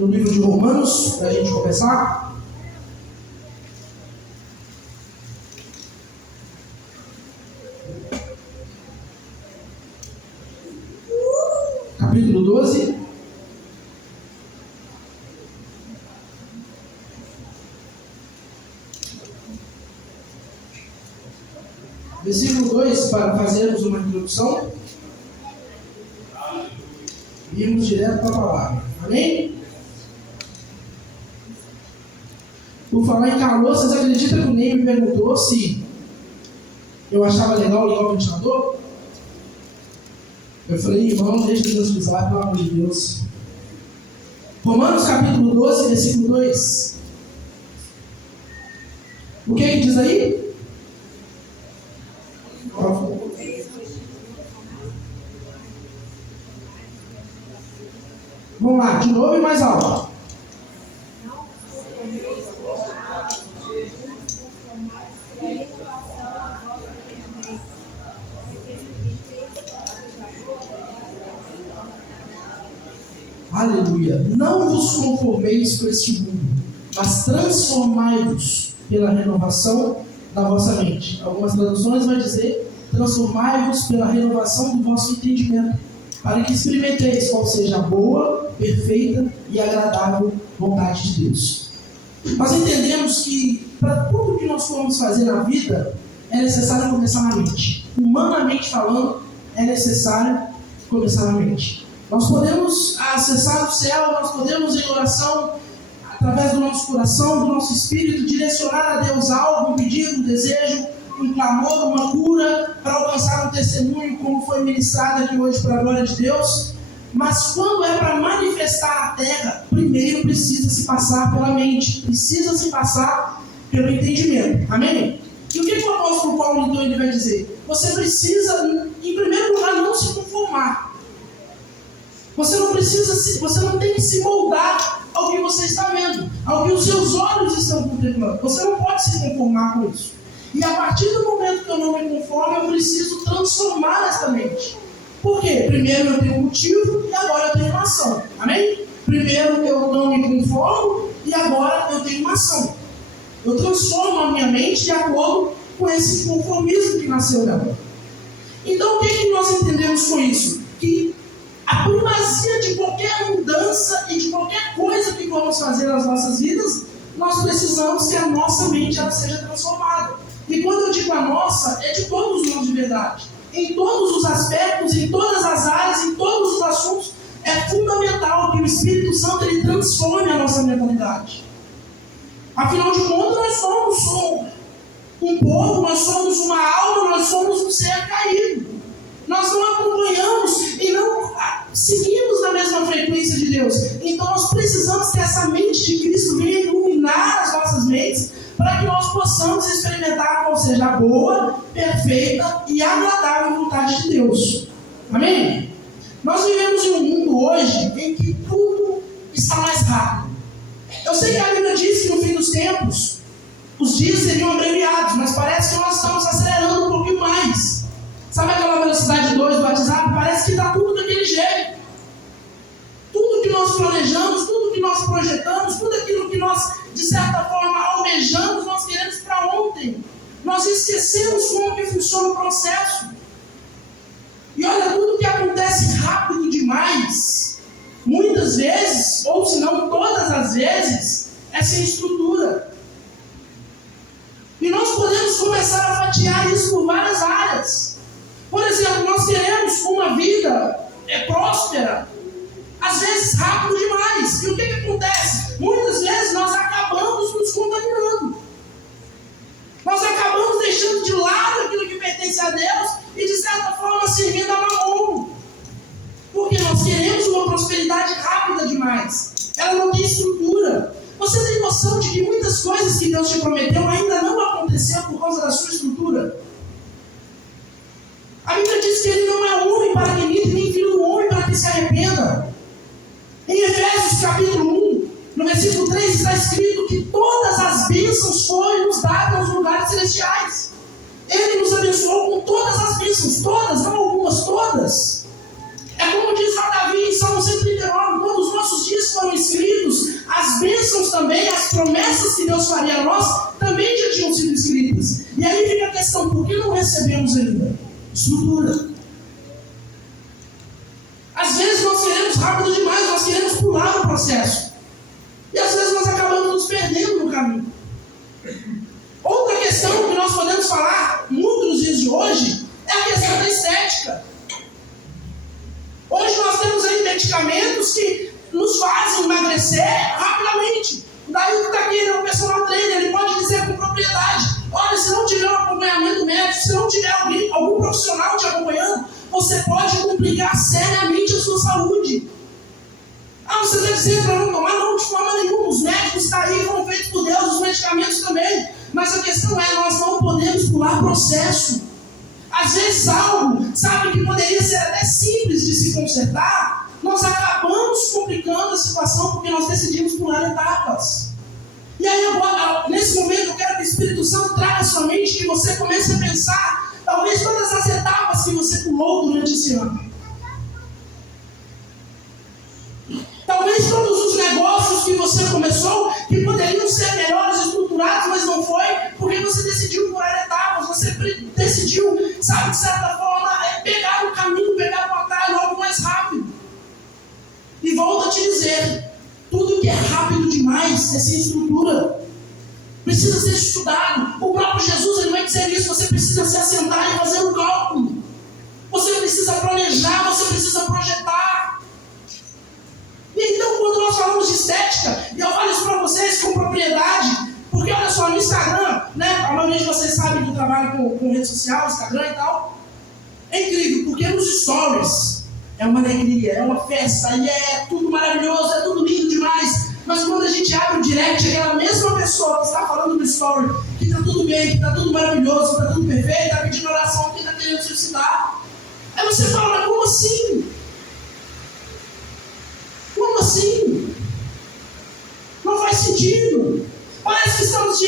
no livro de Romanos, para a gente começar. Capítulo 12. Versículo 2, para fazermos uma introdução. E irmos direto para a palavra. Amém? Por falar em calor, vocês acreditam que o Ney me perguntou se eu achava legal ligar o ventilador? Eu falei, irmão, deixa Deus usar, pelo amor de Deus. Romanos capítulo 12, versículo 2. O que diz aí? Vamos lá, de novo e mais alto. Aleluia. Não vos conformeis com este mundo, mas transformai-vos pela renovação da vossa mente. Algumas traduções vão dizer: transformai-vos pela renovação do vosso entendimento, para que experimenteis qual seja a boa, perfeita e agradável vontade de Deus. Nós entendemos que para tudo que nós formos fazer na vida, é necessário começar na mente. Humanamente falando, é necessário começar na mente. Nós podemos acessar o céu, nós podemos em oração, através do nosso coração, do nosso espírito, direcionar a Deus algo, um pedido, um desejo, um clamor, uma cura, para alcançar um testemunho, como foi ministrado aqui hoje para a glória de Deus. Mas quando é para manifestar na terra, primeiro precisa se passar pela mente, precisa se passar pelo entendimento. Amém? E o que o apóstolo Paulo então ele vai dizer? Você precisa, em primeiro lugar, não se conformar. Você não tem que se moldar ao que você está vendo, ao que os seus olhos estão contemplando. Você não pode se conformar com isso. E a partir do momento que eu não me conformo, eu preciso transformar essa mente. Por quê? Primeiro eu tenho um motivo e agora eu tenho uma ação. Amém? Primeiro eu não me conformo e agora eu tenho uma ação. Eu transformo a minha mente de acordo com esse conformismo que nasceu dela. Então o que nós entendemos com isso? Que a primazia de qualquer mudança e de qualquer coisa que vamos fazer nas nossas vidas, nós precisamos que a nossa mente ela seja transformada. E quando eu digo a nossa, é de todos nós de verdade. Em todos os aspectos, em todas as áreas, em todos os assuntos, é fundamental que o Espírito Santo ele transforme a nossa mentalidade. Afinal de contas, nós somos um povo, nós somos uma alma, nós somos um ser caído. Nós não acompanhamos e não seguimos na mesma frequência de Deus. Então nós precisamos que essa mente de Cristo venha iluminar as nossas mentes, para que nós possamos experimentar qual seja a boa, perfeita e agradável vontade de Deus. Amém? Nós vivemos em um mundo hoje em que tudo está mais rápido. Eu sei que a Bíblia diz que no fim dos tempos os dias seriam abreviados, mas parece que nós estamos acelerando um pouquinho mais. Sabe aquela velocidade 2 do WhatsApp? Parece que está tudo daquele jeito. Tudo que nós planejamos, tudo que nós projetamos, tudo aquilo que nós, de certa forma, almejamos, nós queremos para ontem. Nós esquecemos como que funciona o processo. E olha, tudo que acontece rápido demais, muitas vezes, ou se não todas as vezes, é sem estrutura. E nós podemos começar a fatiar isso por várias áreas. Por exemplo, nós queremos uma vida próspera, às vezes rápido demais. E o que acontece? Muitas vezes nós acabamos nos contaminando. Nós acabamos deixando de lado aquilo que pertence a Deus e de certa forma servindo a mamon. Porque nós queremos uma prosperidade rápida demais. Ela não tem estrutura. Você tem noção de que muitas coisas que Deus te prometeu ainda não aconteceram por causa da sua estrutura? A Bíblia diz que ele não é homem para que minta, nem filho do homem para que se arrependa. Em Efésios capítulo 1, no versículo 3, está escrito que todas as bênçãos foram nos dadas aos lugares celestiais. Ele nos abençoou com todas as bênçãos, todas, não algumas, todas. É como diz lá Davi em Salmo 139, quando os nossos dias foram escritos, bênçãos também, as promessas que Deus faria a nós, também já tinham sido escritas. E aí fica a questão, por que não recebemos ainda? Estrutura. Às vezes nós queremos rápido demais, nós queremos pular o processo. E às vezes nós acabamos nos perdendo no caminho. Outra questão que nós podemos falar muito nos dias de hoje é a questão da estética. Hoje nós temos aí medicamentos que nos fazem emagrecer rapidamente. Daí o que está aqui é o personal trainer, ele pode dizer com propriedade: olha, se não tiver um acompanhamento médico, se não tiver algum profissional te acompanhando, você pode complicar seriamente a sua saúde. Ah, você está dizendo para não tomar? Não, de forma nenhuma. Os médicos estão aí, foram feitos por Deus, os medicamentos também. Mas a questão é, nós não podemos pular processo. Às vezes algo, sabe, que poderia ser até simples de se consertar, nós acabamos complicando a situação porque nós decidimos pular etapas. E aí agora, nesse momento, eu quero que o Espírito Santo traga à sua mente, que você comece a pensar, talvez todas as etapas que você pulou durante esse ano. Talvez todos os negócios que você começou, que poderiam ser melhores, estruturados, mas não foi, porque você decidiu pular etapas, você decidiu, sabe, de certa forma, pegar o caminho, pegar o atalho algo mais rápido. E volto a te dizer, tudo que é rápido demais é sem estrutura. Precisa ser estudado. O próprio Jesus, ele vai dizer isso, você precisa se assentar e fazer um cálculo. Você precisa planejar, você precisa projetar. E então, quando nós falamos de estética, e eu falo isso para vocês com propriedade, porque olha só, no Instagram, né, a maioria de vocês sabe que eu trabalho com rede social, Instagram e tal, é incrível, porque nos stories é uma alegria, é uma festa, e é tudo maravilhoso, é tudo lindo demais, mas quando a gente abre o direct, aquela mesma pessoa que está falando no story, que está tudo bem, que está tudo maravilhoso, que está tudo perfeito, está pedindo oração, que está querendo suicidar, aí você fala, mas como assim? Como assim? Não faz sentido. Parece que estamos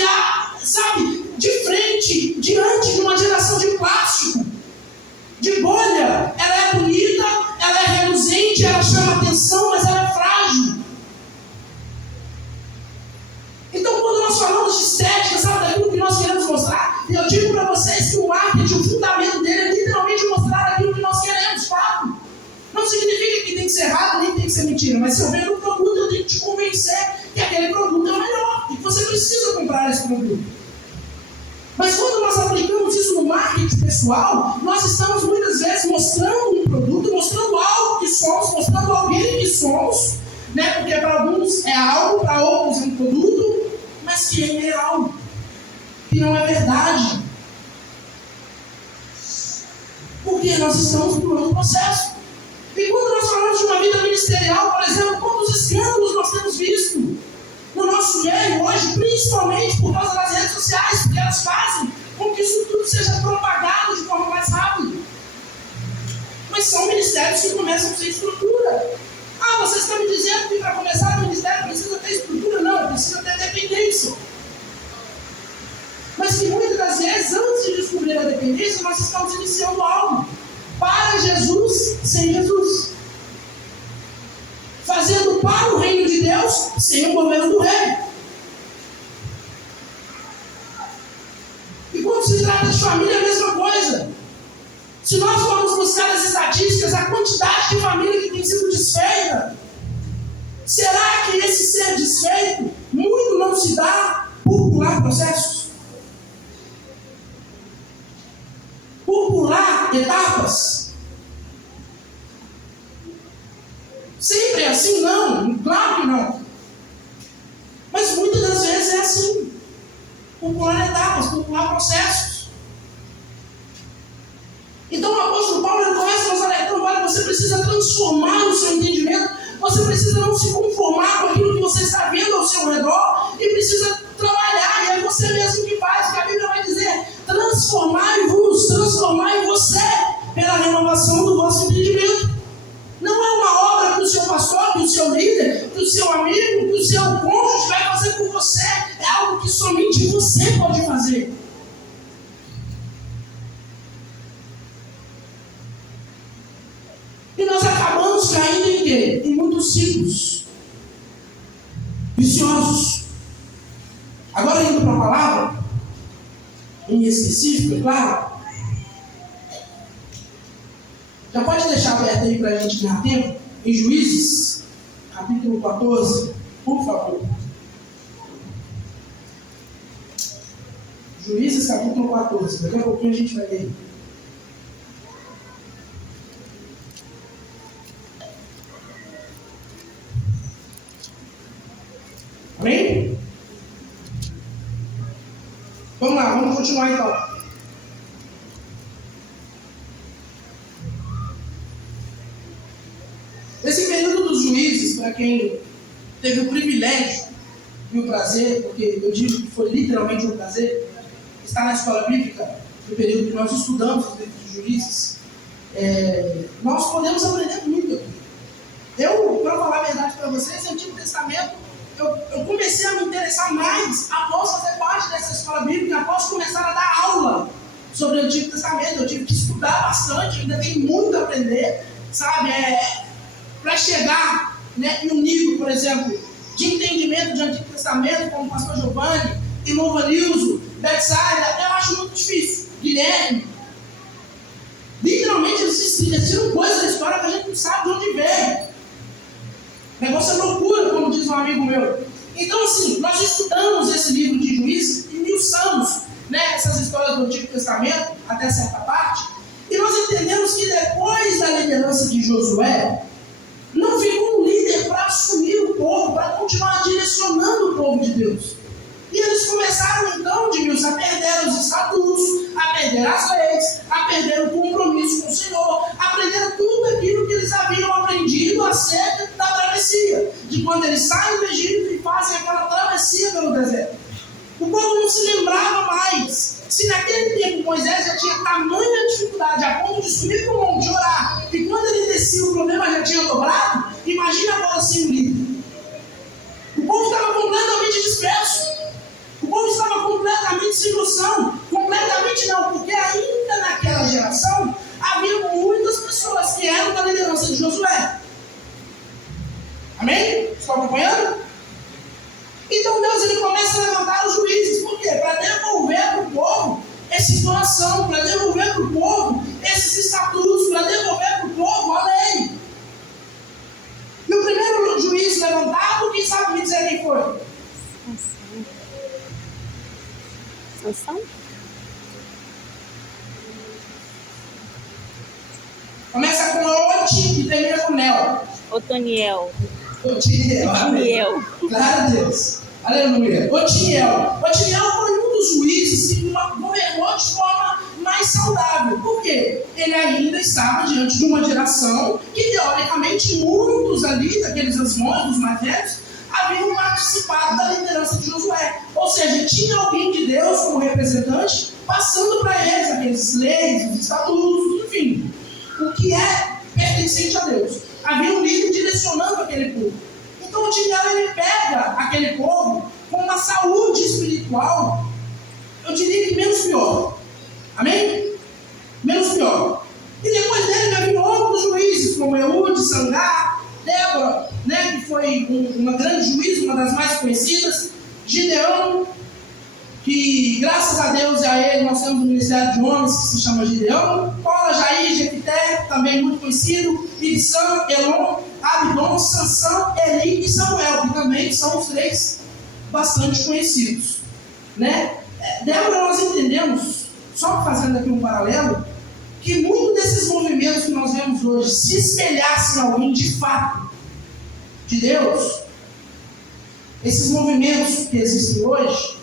de frente, diante de uma geração de plástico, de bolha. Ela é bonita, ela é reluzente, ela chama atenção, mas ela é frágil. Então, quando nós falamos de estética, sabe, daquilo que nós queremos mostrar, e eu digo para vocês que o marketing, o fundamento dele é literalmente mostrar aquilo que nós queremos, fato. Não significa que tem que ser errado, nem tem que ser mentira, mas se eu vendo um produto, eu tenho que te convencer que aquele produto é o melhor e que você precisa comprar esse produto. Mas quando nós aplicamos isso no marketing pessoal, nós estamos muitas vezes mostrando um produto, mostrando algo que somos, mostrando alguém que somos, né? Porque para alguns é algo, para outros é um produto, mas que é real, que não é verdade. Porque nós estamos pulando o processo. E quando nós falamos de uma vida ministerial, por exemplo, quantos escândalos nós temos visto no nosso meio hoje, principalmente por causa das redes sociais, porque elas fazem com que isso tudo seja propagado de forma mais rápida. Mas são ministérios que começam sem estrutura. Ah, você está me dizendo que para começar o ministério precisa ter estrutura? Não, precisa ter dependência. Mas que muitas das vezes, antes de descobrir a dependência, nós estamos iniciando algo para Jesus, sem Jesus. Fazendo para o reino de Deus, sem o governo do rei. E quando se trata de família, é a mesma coisa. Se nós formos buscar as estatísticas, a quantidade de família que tem sido desfeita, será que esse ser desfeito, muito não se dá por pular processos? Por pular etapas? Sempre é assim? Não, claro que não. Mas muitas das vezes é assim. Por pular etapas, por pular processos. Então o apóstolo Paulo ele começa nos alertando: olha, você precisa transformar o seu entendimento, você precisa não se conformar com aquilo que você está vendo ao seu redor e precisa trabalhar, e é você mesmo que faz, porque a Bíblia vai dizer: transformai-vos, transformai você pela renovação do vosso entendimento. Não é uma obra que o seu pastor, que o seu líder, que o seu amigo, que o seu cônjuge vai fazer por você, é algo que somente você pode fazer. E nós acabamos caindo em quê? Em muitos ciclos. viciosos. Agora, indo para a palavra, em específico, é claro, já pode deixar aberto aí para a gente ganhar tempo, em Juízes, capítulo 14, por favor. Juízes, capítulo 14, daqui a pouquinho a gente vai ler. Amém? Vamos lá, vamos continuar então. Esse período dos juízes, para quem teve o privilégio e o prazer, porque eu digo que foi literalmente um prazer, estar na escola bíblica, no período que nós estudamos os livros de juízes, nós podemos aprender muito aqui. Eu, para falar a verdade para vocês, no Antigo Testamento, eu comecei a me interessar mais após fazer parte dessa escola bíblica, após começar a dar aula sobre o Antigo Testamento. Eu tive que estudar bastante, ainda tem muito a aprender, sabe? Para chegar, né, em um nível, por exemplo, de entendimento do Antigo Testamento, como o pastor Giovanni, irmão Vanilson, Betsaida, eu acho muito difícil. Guilherme, literalmente eles tiram coisas da história que a gente não sabe de onde veio. O negócio é loucura, como diz um amigo meu. Então, assim, nós estudamos esse livro de Juízes e miuçamos, né, essas histórias do Antigo Testamento, até certa parte, e nós entendemos que depois da liderança de Josué, não ficou um líder para assumir o povo, para continuar direcionando o povo de Deus. E eles começaram então, Edmilson, a perder os estatutos, a perder as leis, a perder o compromisso com o Senhor, a perder tudo aquilo que eles haviam aprendido acerca da travessia, de quando eles saem do Egito e fazem aquela travessia pelo deserto. O povo não se lembrava mais. Se naquele tempo Moisés já tinha tamanha dificuldade a ponto de subir para o monte orar, e quando ele descia o problema já tinha dobrado, imagina agora sem o líder. O povo estava completamente disperso. O povo estava completamente sem noção. Completamente não, porque ainda naquela geração havia muitas pessoas que eram da liderança de Josué. Amém? Estão acompanhando? Então Deus ele começa a levantar os juízes. Por quê? Para devolver para o povo essa informação, para devolver para o povo esses estatutos, para devolver para o povo a lei. E o primeiro juiz levantado, quem sabe me dizer quem foi? Sansão? Começa com Oti e termina com Nel. Otoniel. Otiniel. Glória a Deus. Aleluia. Otiniel. Otiniel foi um dos juízes que governou de forma mais saudável. Por quê? Ele ainda estava diante de uma geração que, teoricamente, muitos ali, daqueles anciões, dos mais velhos, haviam participado da liderança de Josué. Ou seja, tinha alguém de Deus como representante, passando para eles aqueles leis, os estatutos, enfim, o que é pertencente a Deus. Havia um líder direcionando aquele povo. Então o Otiniel ele pega aquele povo com uma saúde espiritual, eu diria que menos pior. Amém? Menos pior. E depois dele vai vir outros juízes, como Eude, Sangar, Débora, né, que foi uma grande juíza, uma das mais conhecidas, Gideão, que graças a Deus e a ele nós temos um ministério de homens que se chama Gideão, Cola, Jair, Jefté, também muito conhecido, Ibsam, Elon, Abdon, Sansão, Eli e Samuel, que também são os três bastante conhecidos, né? Débora, nós entendemos, só fazendo aqui um paralelo, que muitos desses movimentos que nós vemos hoje se espelhassem em alguém de fato de Deus, esses movimentos que existem hoje,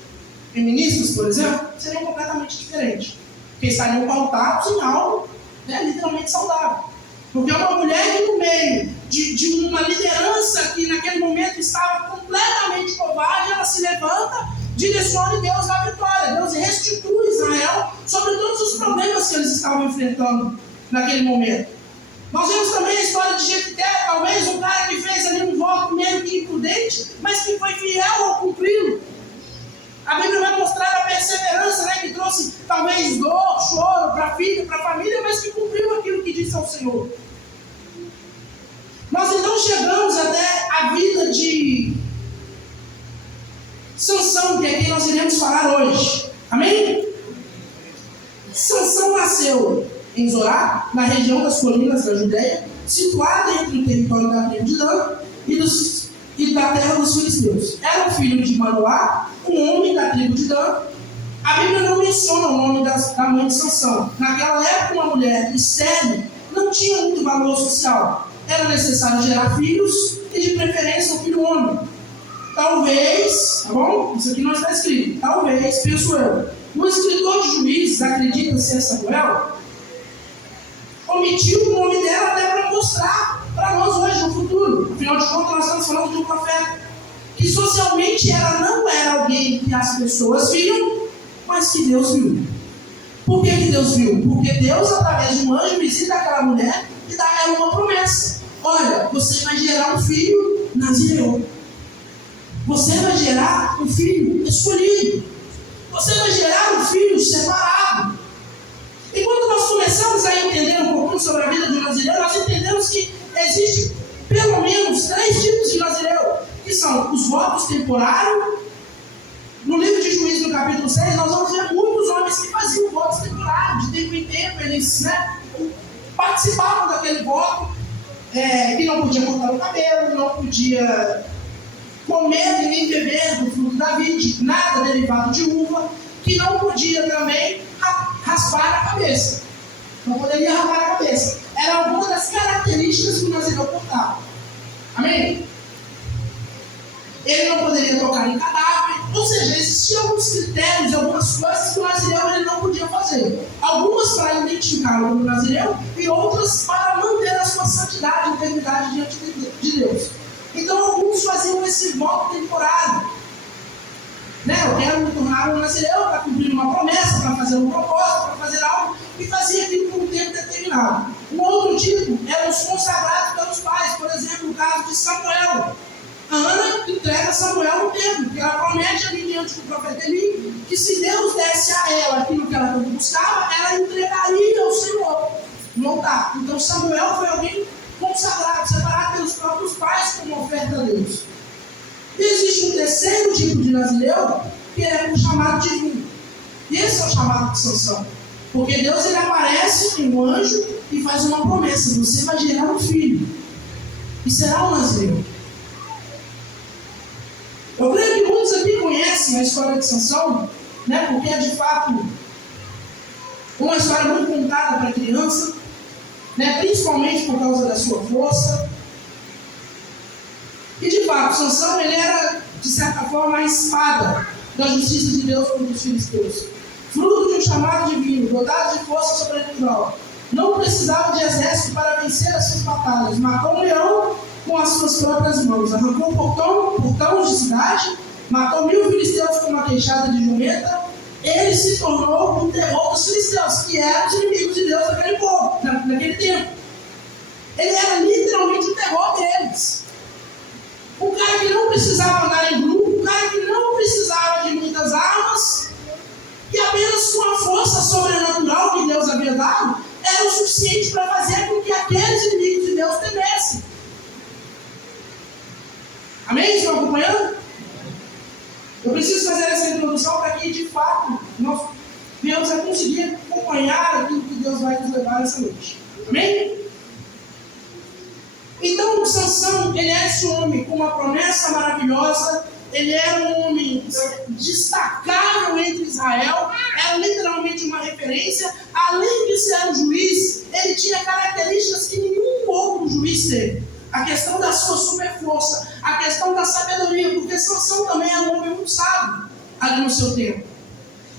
feministas, por exemplo, seriam completamente diferentes, porque estariam pautados em algo, né, literalmente saudável. Porque uma mulher que no meio de uma liderança que naquele momento estava completamente covarde, ela se levanta, direciona e Deus dá vitória. Deus restitui Israel sobre todos os problemas que eles estavam enfrentando naquele momento. Nós vemos também a história de Jefté, talvez um cara que fez ali um voto meio que imprudente, mas que foi fiel ao cumpri-lo. A Bíblia vai mostrar a perseverança, né, que trouxe talvez dor, choro para a filha, para a família, mas que cumpriu aquilo que disse ao Senhor. Nós então chegamos até a vida de Sansão, que é quem nós iremos falar hoje. Amém? Sansão nasceu em Zorá, na região das colinas da Judéia, situada entre o território da tribo de Dan e da terra dos filisteus. Era o filho de Manoá, um homem da tribo de Dan. A Bíblia não menciona o nome da mãe de Sansão. Naquela época, uma mulher estéril não tinha muito valor social. Era necessário gerar filhos e, de preferência, um filho homem. Talvez, tá bom? Isso aqui não está escrito. Talvez, penso eu, o escritor de Juízes, acredita ser Samuel, omitiu o nome dela até para mostrar para nós hoje, no futuro. Afinal de contas, nós estamos falando de um profeta que socialmente ela não era alguém que as pessoas viam, mas que Deus viu. Por que Deus viu? Porque Deus, através de um anjo, visita aquela mulher e dá a ela uma promessa. Olha, você vai gerar um filho nazireu. Você vai gerar um filho escolhido. Você vai gerar um filho separado. E quando nós começamos a entender um pouquinho sobre a vida de um nazireu, nós entendemos que existe pelo menos 3 tipos de nazireu, que são os votos temporários. No livro de Juízes, no capítulo 6, nós vamos ver muitos homens que faziam votos temporários. De tempo em tempo, eles participavam daquele voto, que não podia cortar o cabelo, não podia comer nem beber do fruto da vide, nada derivado de uva, que não podia também raspar a cabeça. Não poderia raspar a cabeça. Era alguma das características que o nazireu portava. Amém? Ele não poderia tocar em cadáver. Ou seja, existiam alguns critérios, algumas coisas que o nazireu ele não podia fazer. Algumas para identificá-lo como nazireu e outras para manter a sua santidade e integridade diante de Deus. Então alguns faziam esse voto temporário. Eu quero me tornar um nazireu para cumprir uma promessa, para fazer um propósito, para fazer algo, e fazia aquilo por um tempo determinado. Um outro tipo eram os consagrados pelos pais. Por exemplo, o caso de Samuel. A Ana entrega Samuel no templo, porque ela promete ali diante do profeta Eli que se Deus desse a ela aquilo que ela tanto buscava, ela entregaria ao Senhor no altar. Então Samuel foi alguém consagrado, separado pelos próprios pais como oferta a Deus. E existe um terceiro tipo de nazireu, que é o chamado divino. E esse é o chamado de Sansão. Porque Deus ele aparece em um anjo e faz uma promessa: você vai gerar um filho e será um nazireu. Eu creio que muitos aqui conhecem a história de Sansão, porque é de fato uma história muito contada para criança, principalmente por causa da sua força. E de fato, Sansão ele era, de certa forma, a espada da justiça de Deus contra os filisteus. Fruto de um chamado divino, dotado de força sobrenatural. Não precisava de exército para vencer as suas batalhas. Matou um leão com as suas próprias mãos. Arrancou portões de cidade. Matou 1000 filisteus com uma queixada de jumenta. Ele se tornou um terror dos filisteus, que eram os inimigos de Deus naquele povo, naquele tempo. Ele era literalmente o terror deles. O cara que não precisava andar em grupo, o cara que não precisava de muitas armas, e apenas com a força sobrenatural que Deus havia dado, era o suficiente para fazer com que aqueles inimigos de Deus temessem. Amém? Estão acompanhando? Eu preciso fazer essa introdução para que, de fato, nós venhamos a conseguir acompanhar aquilo que Deus vai nos levar essa noite. Amém? Então, Sansão, ele era esse homem com uma promessa maravilhosa. Ele era um homem destacável entre Israel, era literalmente uma referência. Além de ser um juiz, ele tinha características que nenhum outro juiz teve. A questão da sua superforça, a questão da sabedoria, porque Sansão também era um homem muito sábio ali no seu tempo.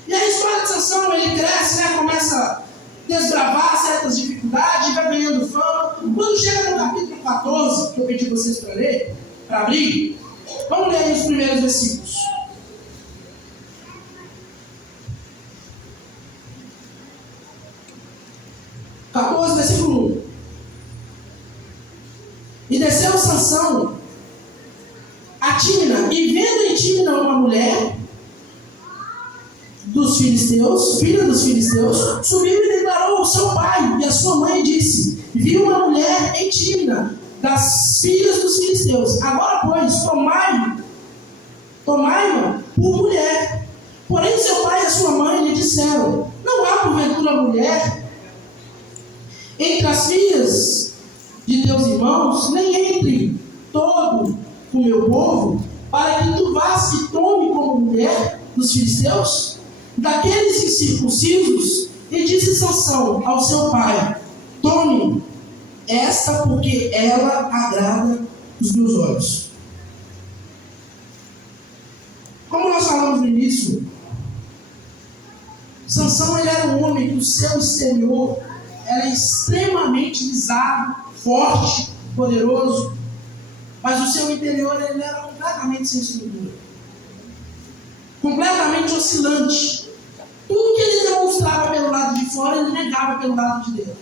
E a história de Sansão, ele cresce, começa a desbravar certas dificuldades, vai ganhando fama. Quando chega no capítulo 14, que eu pedi vocês para ler, para abrir, vamos ler os primeiros versículos. Versículo 1. E desceu Sansão a Tímina, e vendo em Tímina uma mulher dos filisteus, filha dos filisteus, subiu e declarou ao seu pai e à sua mãe e disse: vi uma mulher em Tímina, das filhas dos filisteus. Agora, pois, tomai-ma por mulher entre as filhas de teus irmãos, nem entre todo o meu povo, para que tu vás e tome como mulher dos filisteus, daqueles incircuncisos. E disse Sansão ao seu pai: tome esta, porque ela agrada os meus olhos. Como nós falamos no início, Sansão, ele era um homem que o seu exterior era extremamente lisado, forte, poderoso, mas o seu interior ele era completamente sem estrutura, completamente oscilante. Tudo que ele demonstrava pelo lado de fora, ele negava pelo lado de dentro.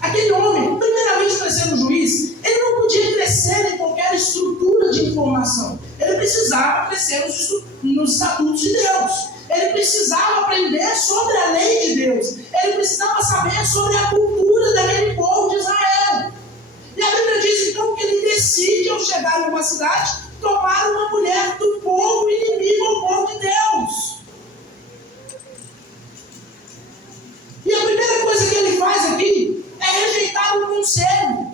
Aquele homem, primeiramente para ser um juiz, ele não podia crescer em qualquer estrutura de informação. Ele precisava crescer nos estatutos de Deus. Ele precisava aprender sobre a lei de Deus. Ele precisava saber sobre a cultura daquele povo de Israel. E a Bíblia diz então que ele decide, ao chegar em uma cidade, tomar uma mulher do povo inimigo ao povo de Deus. E a primeira coisa que ele faz aqui é rejeitar um conselho.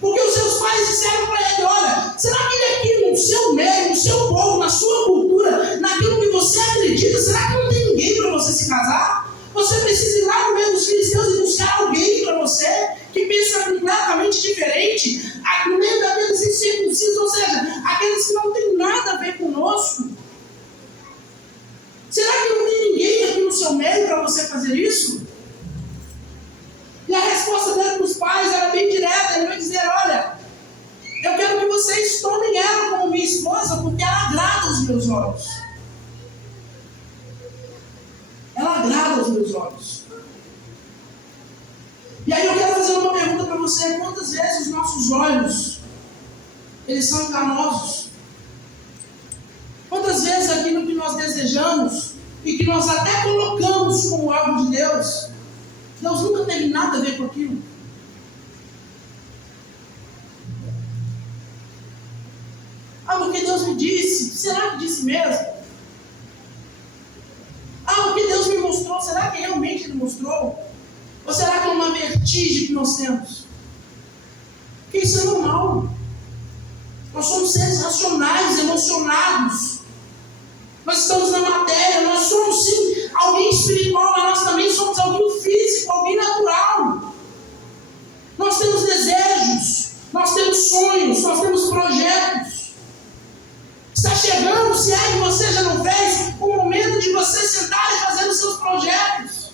Porque os seus pais disseram para ele: olha, será que ele aqui no seu meio, no seu povo, na sua cultura, naquilo que você acredita, será que não tem ninguém para você se casar? Você precisa ir lá no meio dos filisteus e buscar alguém para você que pensa completamente diferente, no meio daqueles incircuncisos, ou seja, aqueles que não têm nada a ver conosco. Será que não tem ninguém aqui no seu meio para você fazer isso? E a resposta dele para os pais era bem direta. Ele vai dizer: olha, eu quero que vocês tomem ela como minha esposa, porque ela agrada aos meus olhos. Ela agrada aos meus olhos. E aí eu quero fazer uma pergunta para você: quantas vezes os nossos olhos eles são enganosos? Quantas vezes aquilo que nós desejamos e que nós até colocamos como algo de Deus, Deus nunca teve nada a ver com aquilo? Porque Deus me disse, será que disse mesmo? O que Deus me mostrou, será que realmente Ele mostrou? Ou será que é uma vertigem que nós temos? Porque isso é normal. Nós somos seres racionais, emocionados. Nós estamos na matéria, nós somos sim alguém espiritual, mas nós também somos alguém físico, alguém natural. Nós temos desejos, nós temos sonhos, nós temos projetos. Está chegando, se é que você já não fez, o momento de você sentar e fazer os seus projetos.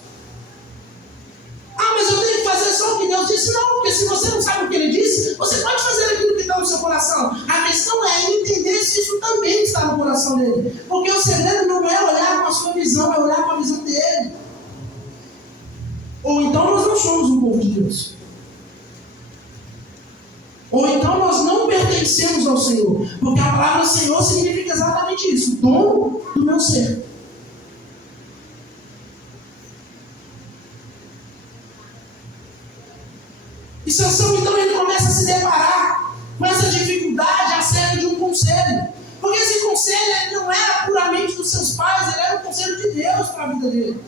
Mas eu tenho que fazer só o que Deus disse? Não, porque se você não sabe o que Ele disse, você pode fazer aquilo que está no seu coração. A questão é entender se isso também está no coração dele. Porque o segredo não é olhar com a sua visão, é olhar com a visão dele. Ou então nós não somos um povo de Deus. Ou então nós não pertencemos ao Senhor. Porque a palavra Senhor significa exatamente isso: dono do meu ser. E Sansão então ele começa a se deparar com essa dificuldade acerca de um conselho. Porque esse conselho ele não era puramente dos seus pais, ele era um conselho de Deus para a vida dele.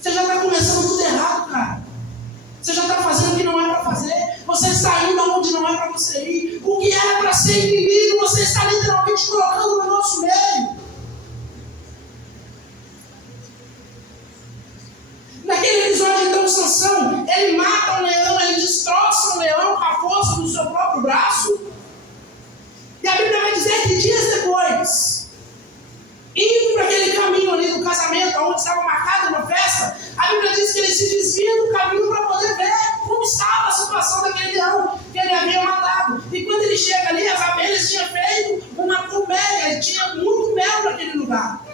Você já está começando tudo errado, cara. Você já está fazendo o que não é para fazer. Você está indo aonde não é para você ir. O que era para ser inimigo, você está literalmente colocando no nosso meio. Naquele episódio, então, Sansão, ele mata um leão, ele destroça um leão com a força do seu próprio braço. E a Bíblia vai dizer que dias depois, indo para aquele caminho ali do casamento, onde estava marcada uma festa, a Bíblia diz que ele se desvia do caminho para poder ver como estava a situação daquele leão que ele havia matado. E quando ele chega ali, as abelhas tinham feito uma colmeia, tinha muito mel naquele lugar.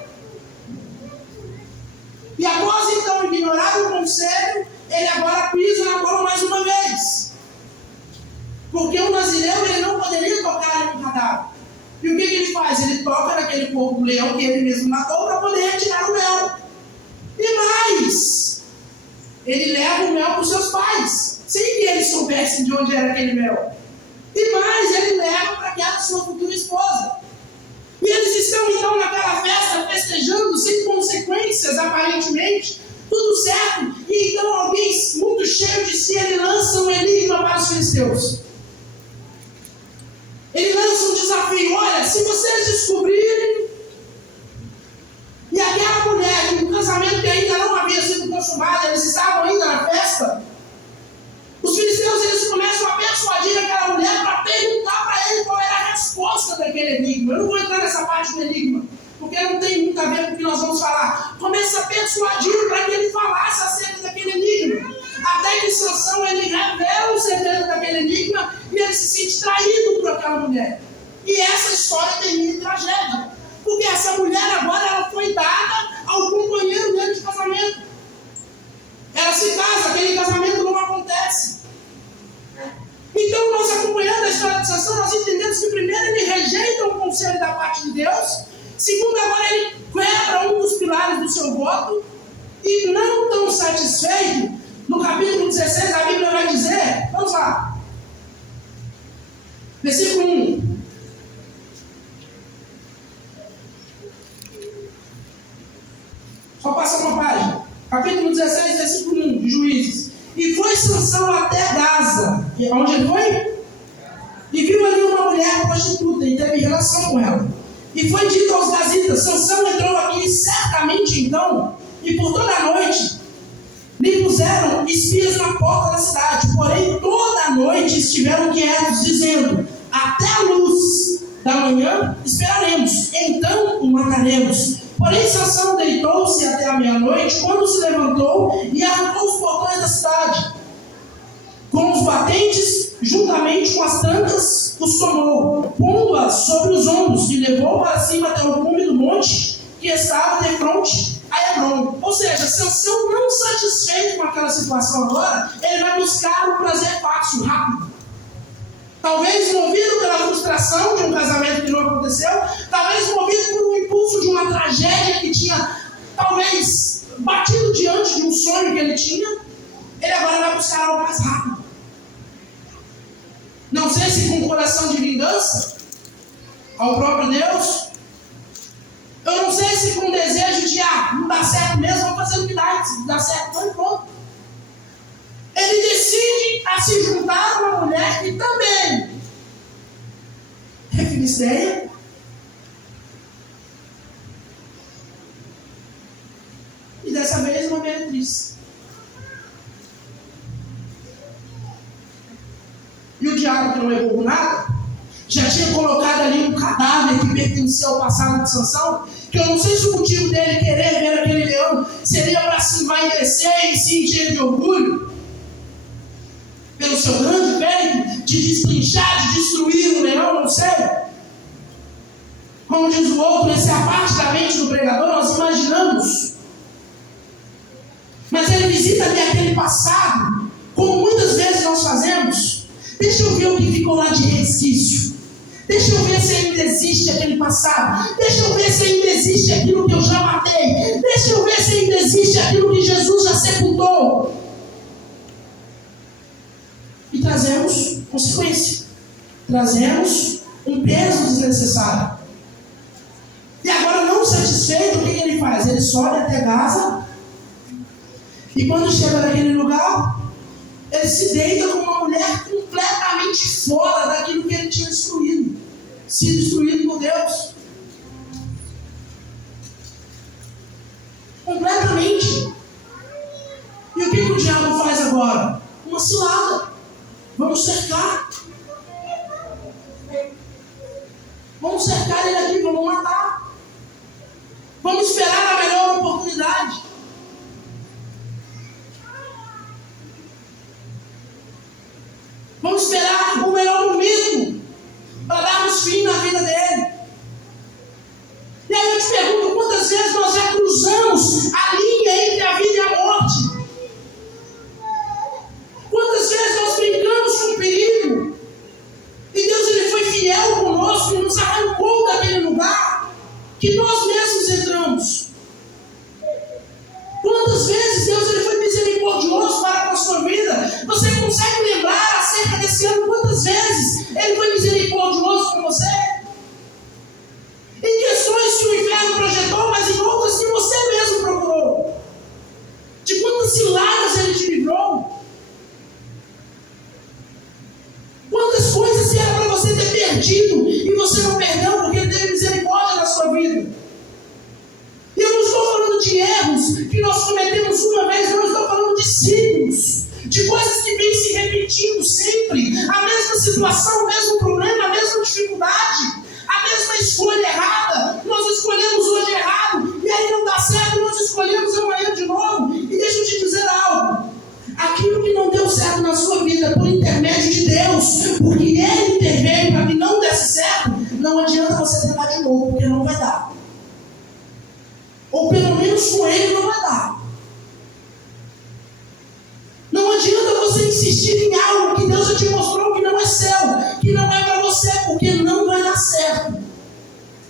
E após então ignorar o conselho, ele agora pisa na bola mais uma vez. Porque o nazireu ele não poderia tocar em um cadáver. E o que ele faz? Ele toca naquele corpo do leão que ele mesmo matou para poder retirar o mel. E mais, ele leva o mel para os seus pais, sem que eles soubessem de onde era aquele mel. E mais, ele leva para aquela sua futura esposa. E eles estão então naquela festa festejando festejando, sem consequências, aparentemente, tudo certo. E então alguém muito cheio de si, ele lança um enigma para os filisteus. Ele lança um desafio: olha, se vocês descobrirem, e aquela mulher que o casamento que ainda não havia sido consumado, eles estavam ainda na festa, os filisteus eles começam a persuadir aquela mulher para perguntar para ele qual era a resposta daquele enigma. Eu não vou entrar nessa parte do enigma, porque não tem muito a ver com o que nós vamos falar. Começa a persuadir para que ele falasse acerca daquele enigma. Até que Sansão ele revela o segredo daquele enigma e ele se sente traído por aquela mulher. E essa história termina em tragédia. Porque essa mulher agora ela foi dada ao companheiro dele de casamento. Ela se casa, aquele casamento não acontece. Então, nós acompanhando a história de Sansão, nós entendemos que primeiro ele rejeita um conselho da parte de Deus. Segundo, agora ele quebra um dos pilares do seu voto. E não tão satisfeito, no capítulo 16 a Bíblia vai dizer, vamos lá, versículo 1. Só passa uma página. Capítulo 16, versículo 1 de Juízes. E foi Sansão até Gaza. Onde ele foi? E viu ali uma mulher prostituta e teve relação com ela. E foi dito aos gazitas: Sansão entrou aqui certamente então, e por toda a noite lhe puseram espias na porta da cidade. Porém, toda a noite estiveram quietos, dizendo: até a luz da manhã esperaremos, então o mataremos. Porém, Sansão deitou-se até a meia-noite, quando se levantou e arrancou os portões da cidade. Com os batentes, juntamente com as trancas, os tomou, pondo-as sobre os ombros, e levou para cima até o cume do monte, que estava de frente a Hebron. Ou seja, Sansão, não satisfeito com aquela situação agora, ele vai buscar um prazer fácil, rápido. Talvez movido pela frustração de um casamento que não aconteceu, talvez movido por um impulso de uma tragédia que tinha, talvez, batido diante de um sonho que ele tinha, ele agora vai buscar algo mais rápido. Não sei se com um coração de vingança ao próprio Deus, eu não sei se com desejo de, não dá certo mesmo, vou fazer o que dá, se dá certo, não pronto. Ele decide a se juntar a uma mulher que também é filisteia. E dessa vez uma meretriz. E o diabo, que não errou por nada, já tinha colocado ali um cadáver que pertencia ao passado de Sansão, que eu não sei se o motivo dele querer ver aquele leão seria para se envaidecer e se encher de orgulho, pelo seu grande feito de destrinchar, de destruir o leão, não sei. Como diz o outro, essa é a parte da mente do pregador, nós imaginamos. Mas ele visita ali aquele passado, como muitas vezes nós fazemos. Deixa eu ver o que ficou lá de resquício. Deixa eu ver se ainda existe aquele passado. Deixa eu ver se ainda existe aquilo que eu já matei. Deixa eu ver se ainda existe aquilo que Jesus já sepultou. E trazemos consequência. Trazemos um peso desnecessário. E agora, não satisfeito, o que ele faz? Ele sobe até Gaza. E quando chega naquele lugar, ele se deita com uma mulher completamente fora daquilo que ele tinha destruído. Sido destruído por Deus. Completamente. E o que o diabo faz agora? Uma cilada. Vamos cercar. Vamos cercar ele aqui, vamos matar. Vamos esperar a melhor oportunidade. Vamos esperar o melhor momento para darmos fim na vida dele. E aí eu te pergunto, quantas vezes nós já cruzamos a linha entre a vida e a morte? Quantas vezes nós brincamos com o perigo? E Deus ele foi fiel conosco e nos arrancou daquele lugar que nós mesmos entramos. Quantas vezes Deus ele foi misericordioso para com a sua vida? Você consegue lembrar acerca desse ano quantas vezes ele foi misericordioso com você? Em questões que o inferno projetou, mas em outras perdido e você não perdeu porque Ele teve misericórdia na sua vida. E eu não estou falando de erros que nós cometemos uma vez, não, eu estou falando de ciclos, de coisas que vêm se repetindo sempre, a mesma situação, o mesmo problema, a mesma dificuldade, a mesma escolha errada. Nós escolhemos hoje errado, e aí não dá certo, nós escolhemos amanhã de novo. E deixa eu te dizer algo: aquilo que não deu certo na sua vida por intermédio de Deus, porque Ele interveio para que não desse certo, não adianta você tentar de novo, porque não vai dar. Ou pelo menos com Ele não vai dar. Não adianta você insistir em algo que Deus já te mostrou que não é seu, que não é para você, porque não vai dar certo.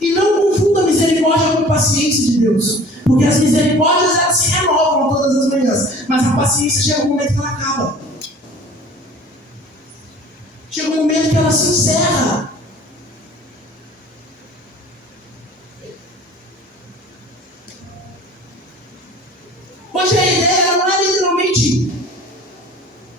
E não confunda a misericórdia com a paciência de Deus, porque as misericórdias elas se renovam todas as manhãs, mas a paciência chega um momento que ela acaba. Chega um momento que ela se encerra. Hoje a ideia não é literalmente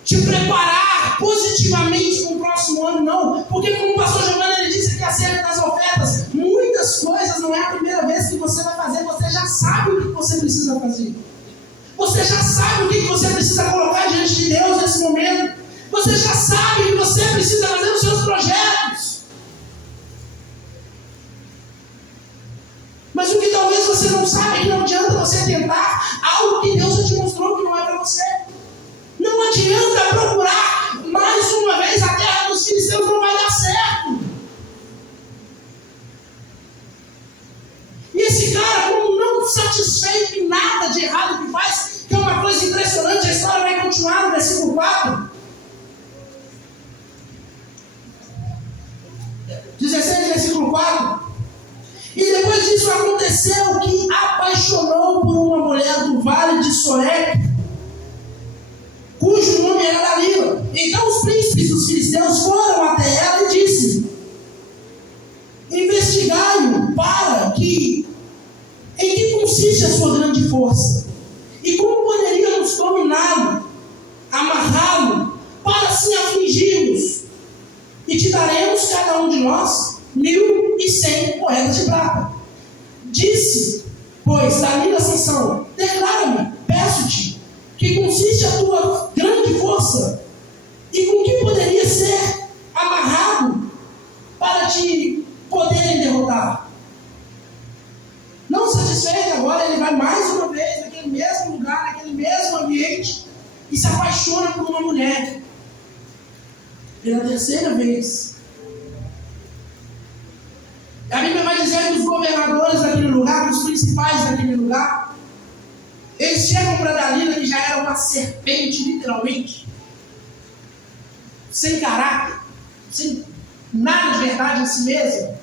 te preparar positivamente para o próximo ano, não. Porque como o pastor Giovanni ele disse aqui acerca das ofertas, muitas coisas não é a primeira vez que você vai fazer, você já sabe o que você precisa fazer. Você já sabe o que você precisa colocar diante de Deus nesse momento. Você já sabe o que você precisa fazer nos seus projetos. Mas o que talvez você não saiba é que não adianta você tentar algo que Deus já te mostrou que não é para você. Não adianta procurar mais uma vez a terra dos filisteus, não vai dar certo. E esse cara, como não satisfeito em nada de errado que faz, que é uma coisa impressionante, a história vai continuar no versículo 4. 16, versículo 4. E depois disso aconteceu que apaixonou por uma mulher do vale de Sorek, cujo nome era Dalila. Então os príncipes dos filisteus foram até ela e disse: investigai-o para que em que consiste a sua grande força, e como poderíamos dominá-lo, amarrá-lo, para assim afligi-los, e te daremos cada um de nós 1.100 moedas de prata. Disse, pois, Dalila a Sansão: declara-me, peço-te, que consiste a tua grande força, e com que poderia ser amarrado para te poderem derrotar. Não satisfeito, agora ele vai mais uma vez naquele mesmo lugar, naquele mesmo ambiente, e se apaixona por uma mulher. Pela terceira vez. A Bíblia vai dizer que os governadores daquele lugar, os principais daquele lugar, eles chegam para Dalila, que já era uma serpente, literalmente, sem caráter, sem nada de verdade em si mesma,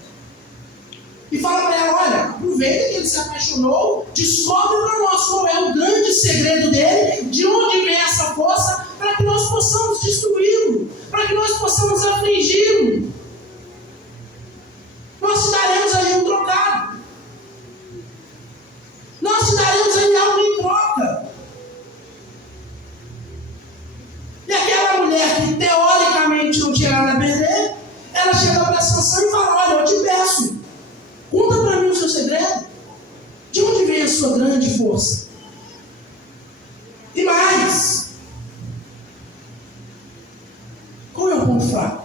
e fala para ela: olha, aproveita que ele se apaixonou, descobre para nós qual é o grande segredo dele, de onde vem essa força, para que nós possamos destruí-lo, para que nós possamos afligi-lo. Nós te daremos aí um trocado. Nós te daremos aí algo em troca. E aquela mulher que teoricamente não tinha nada a perder, ela chega para Sansão e fala: olha, eu te peço, conta para mim o seu segredo. De onde vem a sua grande força? E mais, qual é o ponto fraco?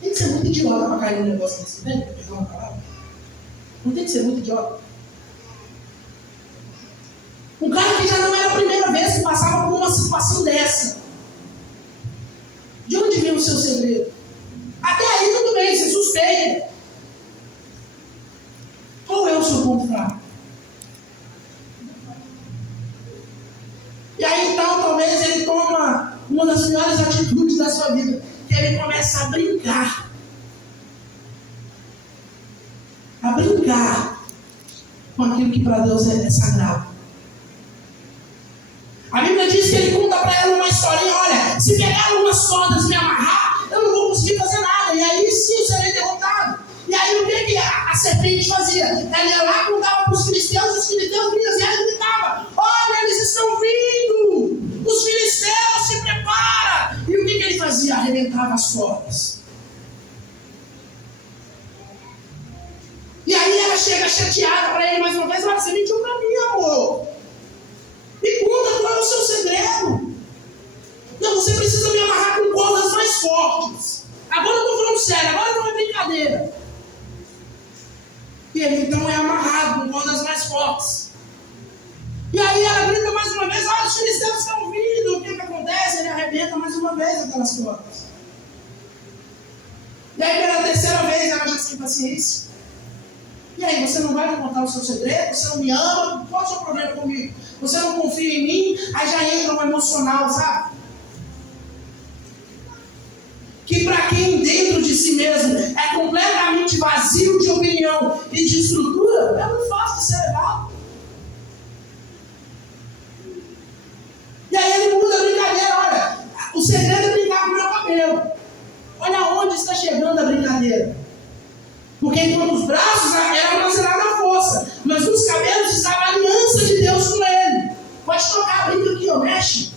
Tem que ser muito idiota para cair num negócio desse, né? Pegar uma palavra. Não tem que ser muito idiota. Um cara que já não era a primeira vez que passava por uma situação dessa. De onde vem o seu segredo? Até aí tudo bem, você suspeita. Qual é o seu ponto fraco? E aí então talvez ele toma uma das piores atitudes da sua vida, que ele começa a brincar. A brincar com aquilo que para Deus é sagrado. A Bíblia diz que ele conta para ela uma historinha: olha, se pegar algumas cordas e me amarrar, eu não vou conseguir fazer nada, e aí sim eu serei derrotado. E aí o que a serpente fazia? Ela ia lá, contava para os filisteus, os filisteus vinham e ela gritava: olha, eles estão vindo, os filisteus, se prepara. E o que ele fazia? fazia? Arrebentava as cordas. E aí ela chega chateada para ele mais uma vez: olha, você mentiu para mim, amor. Me conta qual é o seu segredo. Não, você precisa me amarrar com cordas mais fortes. Agora eu estou falando sério, agora não é brincadeira. E ele então é amarrado com cordas mais fortes. E aí ela grita mais uma vez: olha, os filisteus estão vindo. O que acontece? Ele arrebenta mais uma vez aquelas cordas. E aí pela terceira vez ela já sem paciência: e aí, você não vai me contar o seu segredo? Você não me ama? Qual é o seu problema comigo? Você não confia em mim? Aí já entra um emocional, sabe? Que para quem dentro de si mesmo é completamente vazio de opinião e de estrutura, é muito fácil de ser levado. E aí ele muda a brincadeira: olha, o segredo é brincar com o meu cabelo. Olha onde está chegando a brincadeira. Porque enquanto os braços eram armazenados a força, mas nos cabelos estava a aliança de Deus com ele. Pode tocar, brinca aqui, ó, mexe.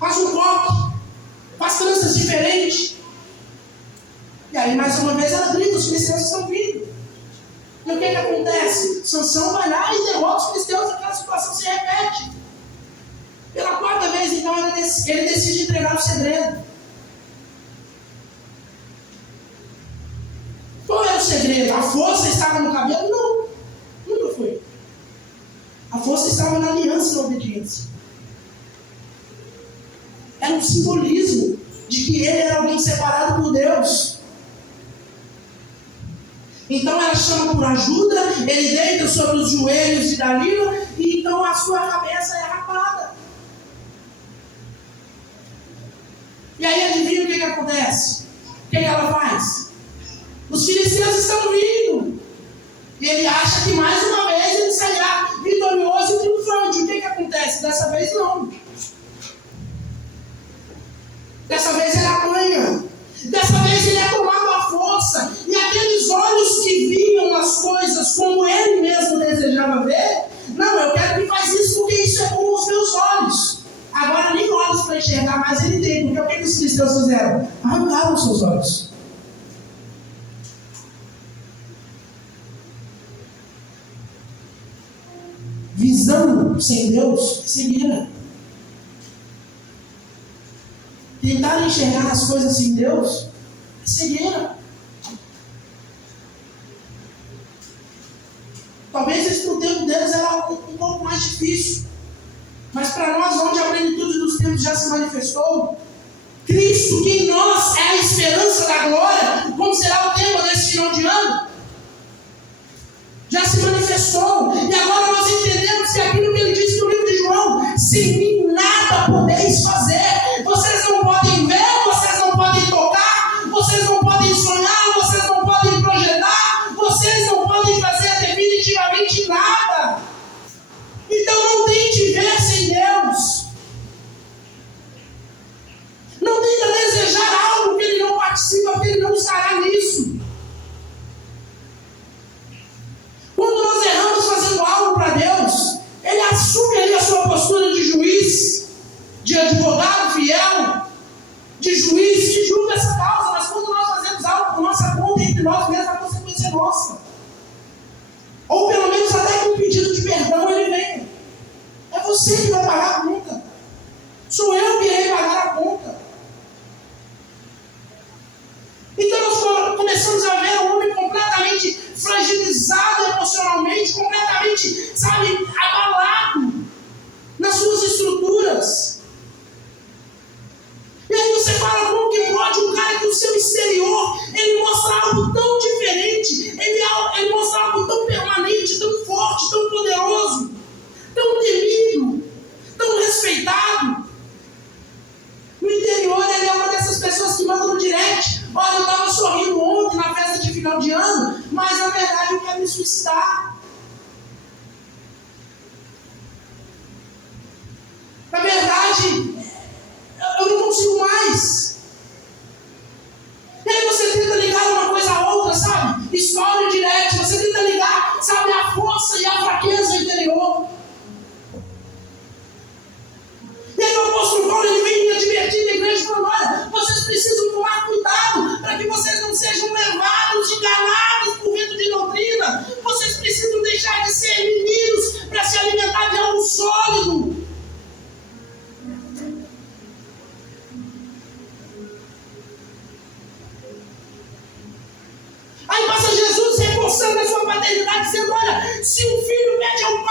Faz um coque, faz tranças diferentes. E aí mais uma vez ela grita: os filisteus estão vindo. E o que acontece? Sansão vai lá e derrota os filisteus, aquela situação se repete. Pela quarta vez então ele decide entregar o segredo. Qual era o segredo? A força estava no cabelo? Não, nunca foi. A força estava na aliança e na obediência. Era um simbolismo de que ele era alguém separado por Deus. Então ela chama por ajuda, ele deita sobre os joelhos de Dalila, e então a sua cabeça é rapada. E aí adivinha o que acontece? O que ela faz? Os filisteus estão vindo. E ele acha que mais uma vez ele sairá vitorioso e triunfante. O que acontece? Dessa vez não. Dessa vez ele apanha. Dessa vez ele é tomado à força. E aqueles olhos que viam as coisas como ele mesmo desejava ver: não, eu quero que faz isso porque isso é com os meus olhos. Agora nem olhos para enxergar mais ele tem. Porque o que os filisteus fizeram? Arrancaram os seus olhos. Visão sem Deus é cegueira. Tentar enxergar as coisas sem Deus é cegueira. Talvez isso no tempo deles era um pouco mais difícil. Mas para nós, onde a plenitude dos tempos já se manifestou, Cristo, que em nós é a esperança da glória, como será o tema desse final de ano, já se manifestou. E agora nós entendemos que aquilo que ele disse no livro de João: sem mim nada podeis fazer. Vocês não podem ver, vocês não podem tocar, vocês não podem sonhar, vocês não podem projetar, vocês não podem fazer definitivamente nada. Então não tente ver sem Deus. Não tenta desejar algo que ele não participa, porque ele não estará nisso. Quando nós erramos fazendo algo para Deus, ele assume ali a sua postura de juiz, de advogado fiel, de juiz, que julga essa causa. Mas quando nós fazemos algo por nossa conta, entre nós mesmos, a consequência é nossa. Ou pelo menos até com um pedido de perdão ele vem: é você que vai pagar a conta. Sou eu que irei pagar a conta. Então nós começamos a ver um homem completamente fragilizado emocionalmente, completamente, abalado nas suas estruturas. E aí você fala: como que pode um cara que o seu exterior, ele mostra algo tão diferente, ele mostra algo tão permanente, tão forte, tão poderoso, tão temido, tão respeitado. No interior ele é uma dessas pessoas que mandam no direct: olha, eu estava sorrindo ontem na festa de final de ano, mas na verdade eu quero me suicidar. Na verdade, eu não consigo mais. E aí você tenta ligar uma coisa a outra, sabe? História direct, você tenta ligar, a força e a fraqueza interior. paternidade, dizendo: olha, se um filho pede ao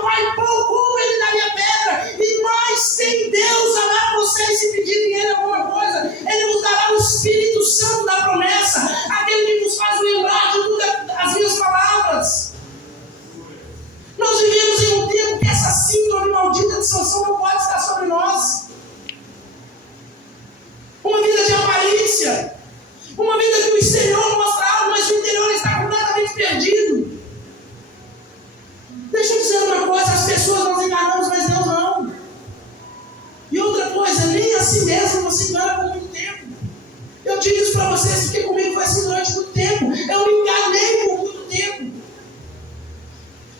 pai pão, como ele daria pedra? E mais tem Deus a dar a vocês, se pedirem ele alguma coisa, ele vos dará o Espírito Santo da promessa, aquele que vos faz lembrar de todas as minhas palavras. Nós vivemos em um tempo que essa síndrome maldita de Sansão não pode estar sobre nós. Uma vida de aparência, uma vida que o exterior mostra algo, mas o interior está completamente perdido. Deixa eu dizer uma coisa: as pessoas nós enganamos, mas Deus não. E outra coisa, nem a si mesmo você engana por muito tempo. Eu digo isso para vocês porque comigo foi assim durante muito tempo. Eu me enganei por muito tempo.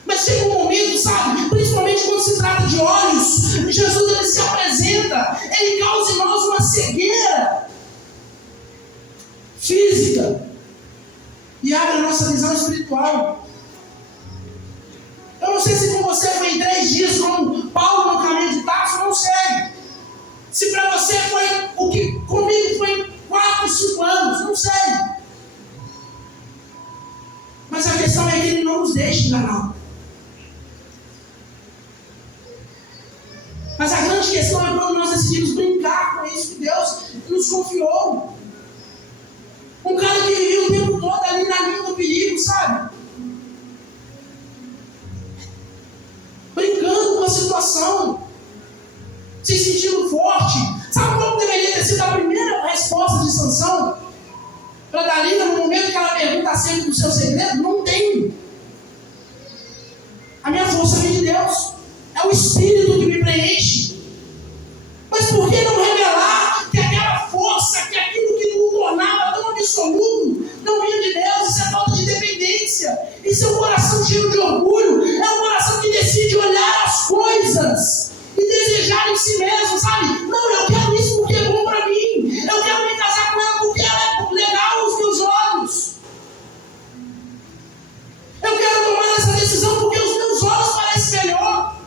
Mas chega um momento, sabe, principalmente quando se trata de olhos, Jesus ele se apresenta, ele causa em nós uma cegueira física e abre a nossa visão espiritual. Eu não sei se com você foi em 3 dias, como Paulo no caminho de Tarso, não sei. Se para você foi o que comigo foi em 4, 5 anos, não sei. Mas a questão é que ele não nos deixa enganar. Mas a grande questão é quando nós decidimos brincar com isso que Deus nos confiou. Um cara que vivia o tempo todo ali na linha do perigo, sabe? Brincando com a situação, se sentindo forte. Sabe qual deveria ter sido a primeira resposta de Sansão? Para Dalila, no momento que ela pergunta acerca do seu segredo: não tenho. A minha força vem de Deus. É o Espírito que me preenche. Mas por que não revelar que aquela força, que aquilo que nos tornava tão absoluto, não vinha de Deus? Isso é falta de dependência. Isso é um coração cheio de orgulho. É um coração que decide olhar as coisas e desejar em si mesmo, sabe? Não, eu quero isso porque é bom para mim. Eu quero me casar com ela porque ela é legal aos meus olhos. Eu quero tomar essa decisão porque os meus olhos parecem melhor.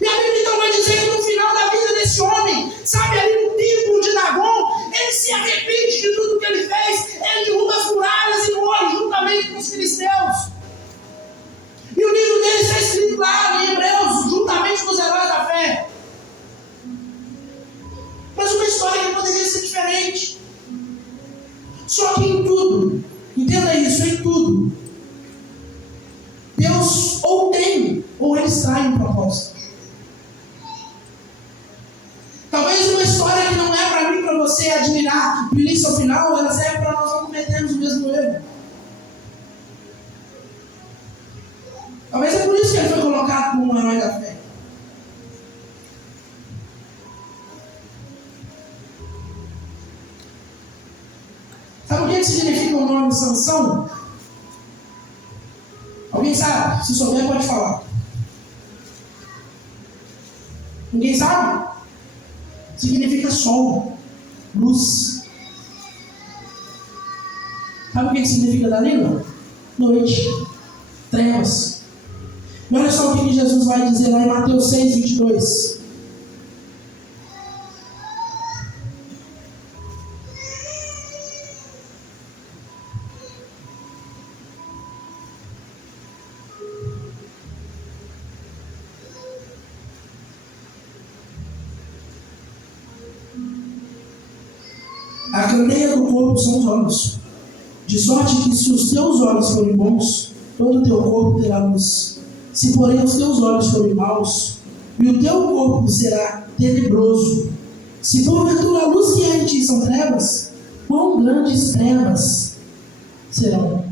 E a Bíblia então vai dizer que no final da vida desse homem, sabe, ali no templo de Dagon, ele se arrepende de tudo que ele fez, ele derruba as muralhas e morre juntamente com os filisteus. E o livro dele está escrito lá em Hebreus, juntamente com os heróis da fé. Mas uma história que poderia ser diferente. Só que em tudo, entenda isso, em tudo, Deus ou tem, ou ele extrai um propósito. Talvez uma história que não é para mim, para você admirar do início ao final, ela serve para nós não cometermos o mesmo erro. Talvez é por isso que ele foi colocado como um herói da fé. Sabe o que significa o nome de Sansão? Alguém sabe? Se souber, pode falar. Ninguém sabe? Significa sol, luz. Sabe o que significa da língua? Noite, trevas. E olha só o que Jesus vai dizer lá em Mateus 6, 22. A candeia do corpo são os olhos, de sorte que se os teus olhos forem bons, todo o teu corpo terá luz. Se porém os teus olhos forem maus, e o teu corpo será tenebroso. Se porventura a luz que há em ti são trevas, quão grandes trevas serão.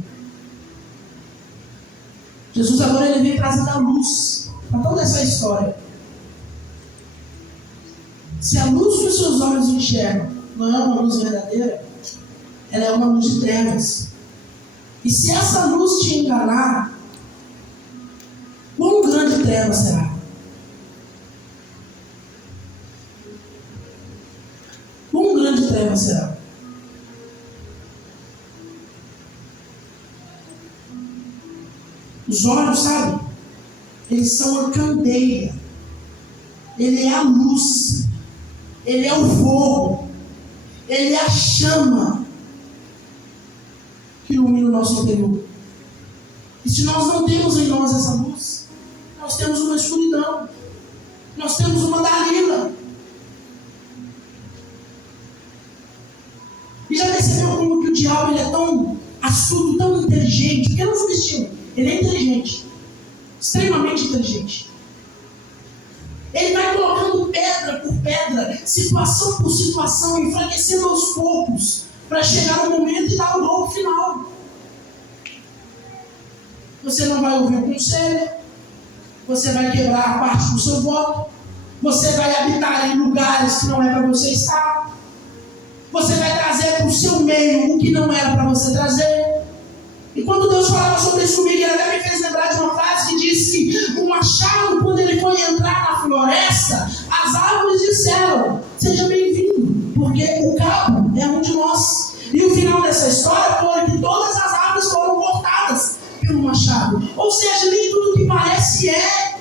Jesus agora ele vem trazendo a luz para toda essa história. Se a luz que os seus olhos enxergam não é uma luz verdadeira, ela é uma luz de trevas. E se essa luz te enganar, quão grande treva será? Quão grande treva será? Os olhos, sabe? Eles são a candeia. Ele é a luz. Ele é o fogo. Ele é a chama que ilumina o nosso interior. E se nós não temos em nós essa luz, nós temos uma escuridão. Nós temos uma Dalila. E já percebeu como que o diabo ele é tão astuto, tão inteligente? Porque não subestima. Ele é inteligente. Extremamente inteligente. Ele vai colocando pedra por pedra, situação por situação, enfraquecendo aos poucos, para chegar no momento e dar o golpe final. Você não vai ouvir o conselho, você vai quebrar a parte do seu voto, você vai habitar em lugares que não é para você estar, você vai trazer para o seu meio o que não era para você trazer. E quando Deus falava sobre isso comigo, ele até me fez lembrar de uma frase que diz que o machado, quando ele foi entrar na floresta, as árvores disseram: seja bem-vindo, porque o cabo é um de nós. E o final dessa história foi que todas as árvores foram cortadas pelo machado. Ou seja, nem tudo que parece é.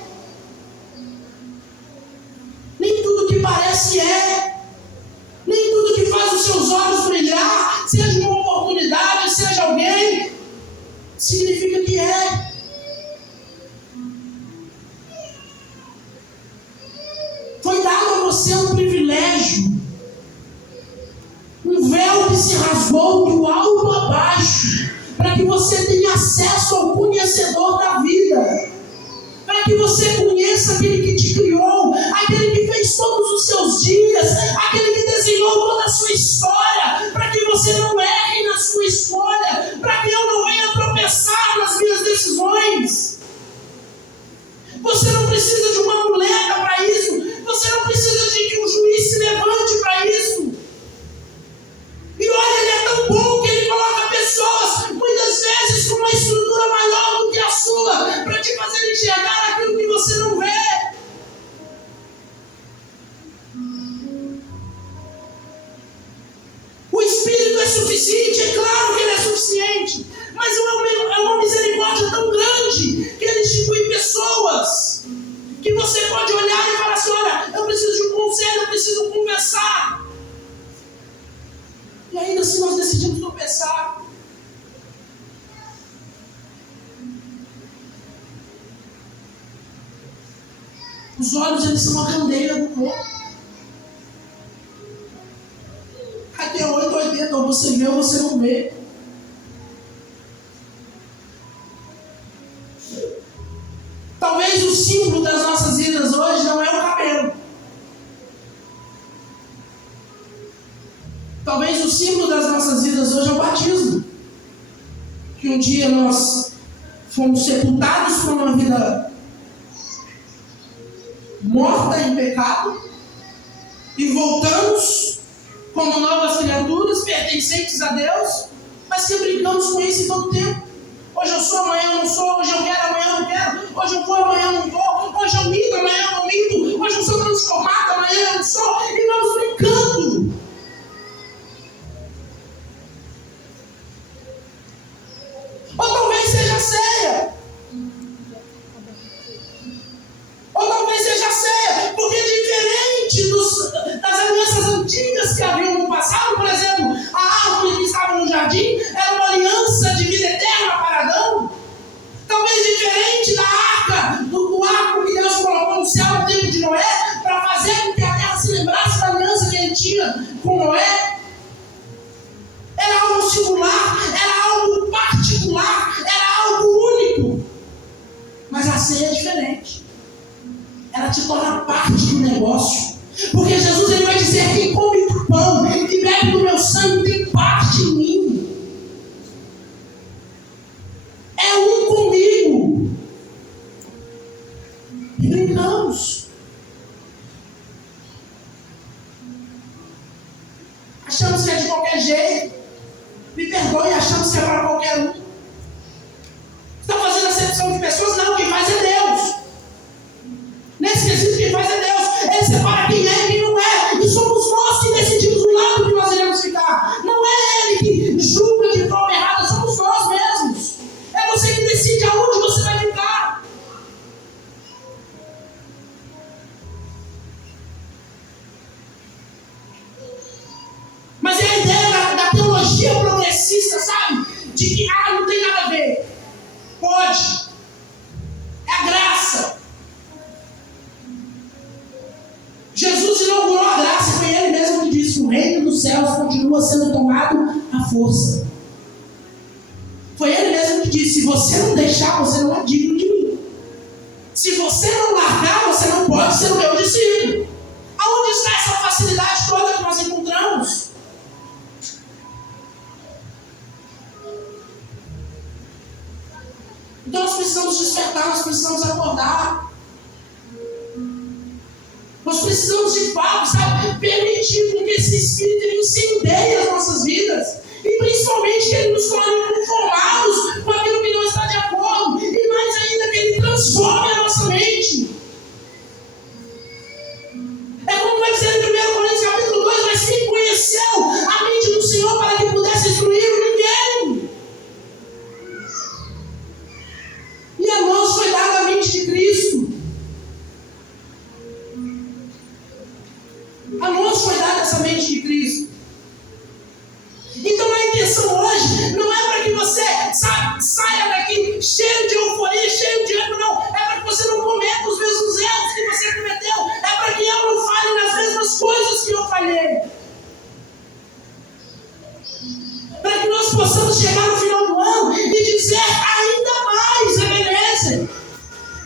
Nem tudo que parece é. Nem tudo que faz os seus olhos brilhar, seja uma oportunidade, seja alguém, significa que é. Foi dado a você um privilégio, um véu que se rasgou do alto a baixo, para que você tenha acesso ao conhecedor da vida, para que você conheça aquele que te criou, aquele que fez todos os seus dias, aquele que desenhou toda a sua história, para que você não erre na sua escolha, para que eu não venha tropeçar nas minhas decisões. Você não precisa de uma muleta para isso, você não precisa de que um juiz se levante para isso. E olha, ele é tão bom que ele coloca pessoas, muitas vezes com uma estrutura maior do que a sua, para te fazer enxergar aquilo que você não vê. O Espírito é suficiente, é claro que ele é suficiente, mas é uma misericórdia tão grande que ele institui pessoas que você pode olhar e falar assim: olha, eu preciso de um conselho, eu preciso conversar. E ainda assim nós decidimos tropeçar. Os olhos, eles são a candeia do corpo. Aqui é 880, ou você vê ou você não vê. Talvez o símbolo das nossas vidas hoje não é o cabelo. Talvez o símbolo das nossas vidas hoje é o batismo. Que um dia nós fomos sepultados por uma vida morta em pecado e voltamos como novas criaturas pertencentes a Deus, mas que brincamos com isso em todo tempo. Hoje eu sou, amanhã eu não sou, hoje eu quero, amanhã eu não quero, hoje eu vou, amanhã eu não vou, hoje eu minto, amanhã eu não minto, hoje eu sou transformado, amanhã eu não sou, e vamos brincando. Ou talvez seja ceia. Ou talvez seja ceia, porque diferente das alianças antigas que haviam no passado, por exemplo, a árvore que estava no jardim era uma aliança de vida eterna para Adão. Talvez diferente da arca, do arco que Deus colocou no céu no tempo de Noé, para fazer com que a terra se lembrasse da aliança que ele tinha com Noé. Era algo singular, era algo particular, era algo único. Mas a ceia é diferente. Ela te torna parte do negócio. Porque Jesus ele vai dizer: quem come do pão e bebe do meu sangue tem parte em mim. É um comigo. E brincamos. Achamos que é de qualquer jeito. Me perdoe, achamos que é para qualquer um. Está fazendo acepção de pessoas? Não, quem faz é Deus. Nesse quesito, quem faz é Deus. Ele separa quem é e quem não é. E somos nós que decidimos o lado que nós iremos ficar. Não é Ele que julga de forma errada, somos nós mesmos. É você que decide aonde você vai ficar. Mas é dos céus continua sendo tomado à força. Foi ele mesmo que disse: se você não deixar, você não é digno de mim. Se você não largar, você não pode ser o meu discípulo. Aonde está essa facilidade toda que nós encontramos? Então nós precisamos despertar, nós precisamos acordar. Nós precisamos de fato, permitir que esse Espírito incendeie as nossas vidas. E principalmente que ele nos torne conformados com aquilo que não está de acordo. E mais ainda, que ele transforme a nossa mente. É como vai dizer em 1 Coríntios capítulo 2, mas quem conheceu a mente do Senhor para que pudesse instruir ninguém? E a nós foi dada a mente de Cristo. A nós foi dada essa mente de Cristo. Então a intenção hoje não é para que você saia daqui cheio de euforia, cheio de ânimo, não. É para que você não cometa os mesmos erros que você cometeu. É para que eu não falhe nas mesmas coisas que eu falhei. Para que nós possamos chegar no final do ano e dizer ainda mais Ebenezer.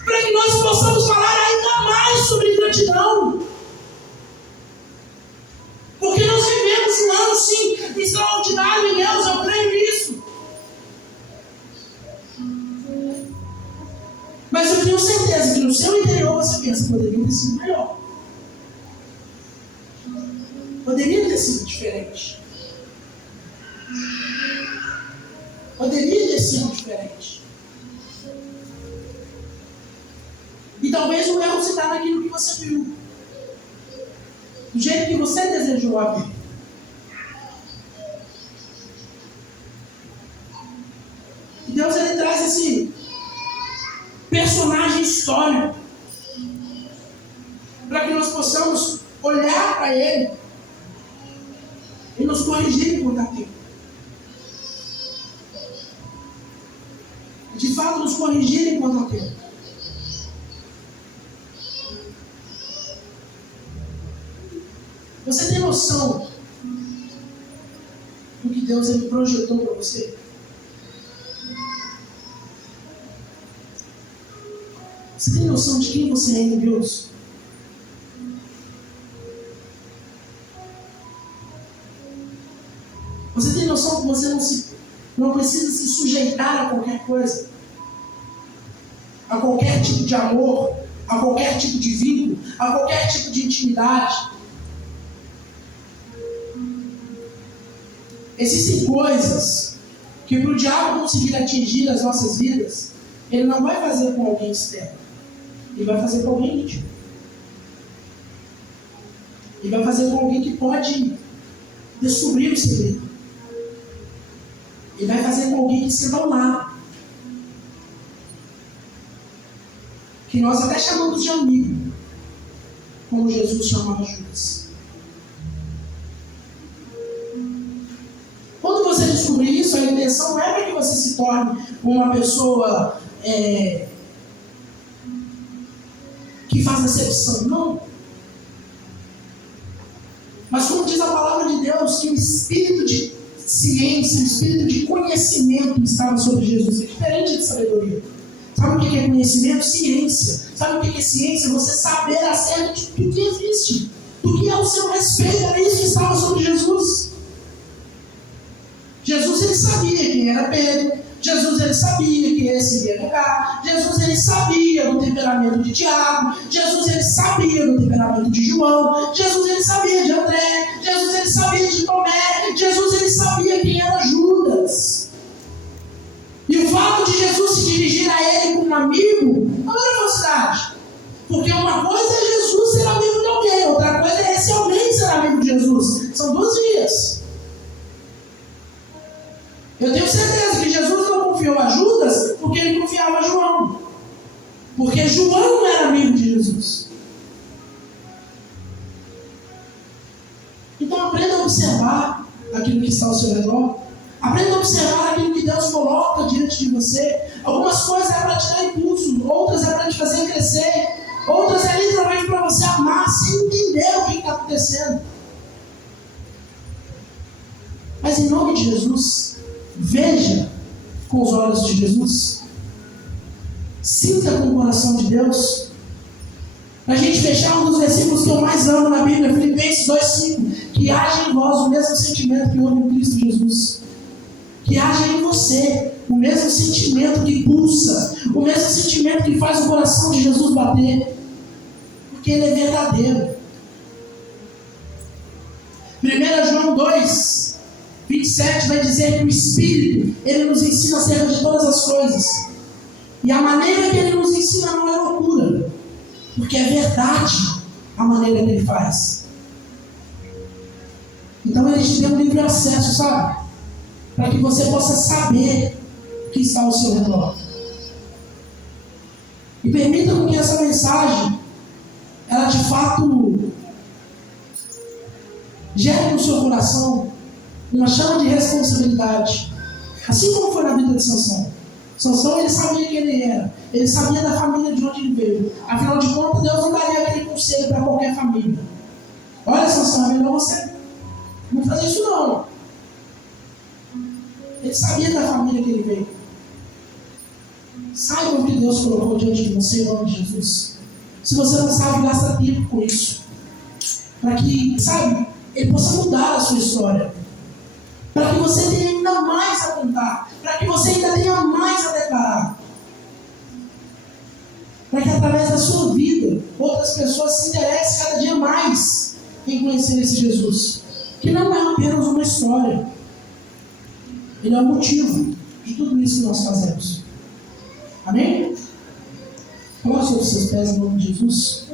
Para que nós possamos falar ainda mais sobre gratidão. Porque nós vivemos um ano, sim, extraordinário em Deus, eu creio nisso. Mas eu tenho certeza que no seu interior você pensa: poderia ter sido melhor. Poderia ter sido diferente. Poderia ter sido diferente. E talvez o erro se está naquilo que você viu. Do jeito que você desejou a vida. E Deus, ele traz esse personagem histórico para que nós possamos olhar para ele e nos corrigir enquanto há tempo. De fato, nos corrigir enquanto há tempo. Você tem noção do que Deus ele projetou para você? Você tem noção de quem você é em Deus? Você tem noção que você não precisa se sujeitar a qualquer coisa? A qualquer tipo de amor, a qualquer tipo de vínculo, a qualquer tipo de intimidade? Existem coisas que para o diabo conseguir atingir as nossas vidas, ele não vai fazer com alguém externo. Ele vai fazer com alguém íntimo. Ele vai fazer com alguém que pode descobrir o segredo. Ele vai fazer com alguém que se dá lá. Que nós até chamamos de amigo, como Jesus chamava Judas. Quando você descobrir isso, a intenção não é para que você se torne uma pessoa que faz acepção, não. Mas como diz a palavra de Deus, que o espírito de ciência, o espírito de conhecimento estava sobre Jesus. É diferente de sabedoria. Sabe o que é conhecimento? Ciência. Sabe o que é ciência? Você saber acerca de tudo que existe, do que é o seu respeito. Era isso que estava sobre Jesus. Jesus, ele sabia quem era Pedro. Jesus, ele sabia que esse ia negar. Jesus, ele sabia do temperamento de Tiago. Jesus, ele sabia do temperamento de João. Jesus, ele sabia de André. Jesus, ele sabia de Tomé. Jesus, ele sabia quem era Judas. E o fato de Jesus se dirigir a ele como um amigo não era falsidade. Porque uma coisa é Jesus ser amigo de alguém, outra coisa é esse alguém ser amigo de Jesus. São duas vias. Eu tenho certeza que Jesus não confiou a Judas porque ele confiava a João. Porque João não era amigo de Jesus. Então aprenda a observar aquilo que está ao seu redor. Aprenda a observar aquilo que Deus coloca diante de você. Algumas coisas é para te dar impulso, outras é para te fazer crescer, outras é literalmente para você amar sem entender o que está acontecendo. Mas em nome de Jesus, veja com os olhos de Jesus, sinta com o coração de Deus. Para a gente fechar, um dos versículos que eu mais amo na Bíblia, Filipenses 2,5, que haja em vós o mesmo sentimento que houve em Cristo Jesus. Que haja em você o mesmo sentimento que pulsa, o mesmo sentimento que faz o coração de Jesus bater, porque Ele é verdadeiro. 1 João 2, 27 vai dizer que o Espírito, Ele nos ensina acerca de todas as coisas. E a maneira que Ele nos ensina não é loucura, porque é verdade a maneira que Ele faz. Então Ele te deu um livre acesso, sabe? Para que você possa saber o que está ao seu redor. E permita que essa mensagem, ela de fato gere no seu coração uma chama de responsabilidade. Assim como foi na vida de Sansão. Sansão, ele sabia quem ele era. Ele sabia da família de onde ele veio. Afinal de contas, Deus não daria aquele conselho para qualquer família. Olha, Sansão, é melhor você não fazer isso não. Ele sabia da família que ele veio. Saiba o que Deus colocou diante de você em nome de Jesus. Se você não sabe, gasta tempo com isso. Para que, sabe, Ele possa mudar a sua história. Para que você tenha ainda mais a contar. Para que você ainda tenha mais a declarar. Para que através da sua vida, outras pessoas se interessem cada dia mais em conhecer esse Jesus. Que não é apenas uma história. Ele é o motivo de tudo isso que nós fazemos. Amém? Coloque sobre os seus pés em nome de Jesus.